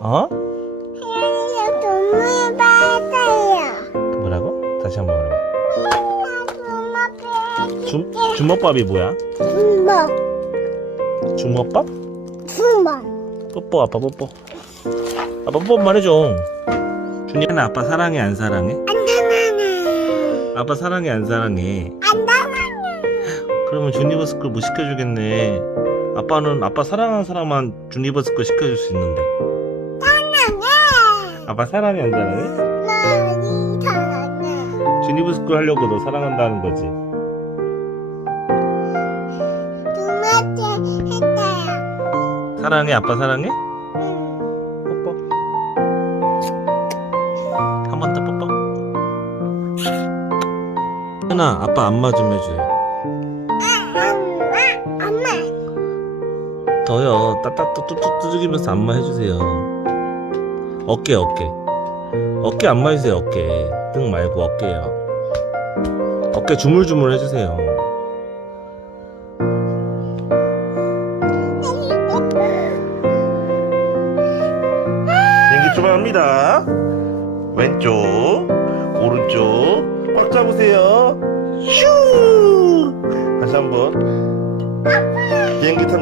어? 하얀이가 동물 받아요. 뭐라고? 다시 한 번 말해봐. 동물 주, 주먹밥이 뭐야? 주먹, 주먹밥? 주먹. 뽀뽀 아빠 뽀뽀 아빠 뽀뽀만 해줘 준이는 아빠 사랑해 안 사랑해? 안 당하네. 아빠 사랑해 안 사랑해? 안 당하네. 그러면 주니버스쿨 못 시켜주겠네 아빠는 아빠 사랑하는 사람만 주니버스쿨 시켜줄 수 있는데. 아빠 사랑해 안 사랑해? 많이 당하네. 주니버스쿨 하려고 너 사랑한다는 거지 두 번째 했어요. 사랑해 아빠 사랑해? 응. 뽀뽀 한 번 더 뽀뽀 현아 아빠 안마 좀 엄마. 더요 따따따 뚜뚜 두들기면서 안마 해주세요 어깨 어깨. 어깨 안마 해주세요 어깨. 등 말고 어깨요. 어깨 주물주물 해주세요. 비행기 출발합니다. 왼쪽 오른쪽 꽉 잡으세요. 슈! 다시 한번. 비행기 탑니다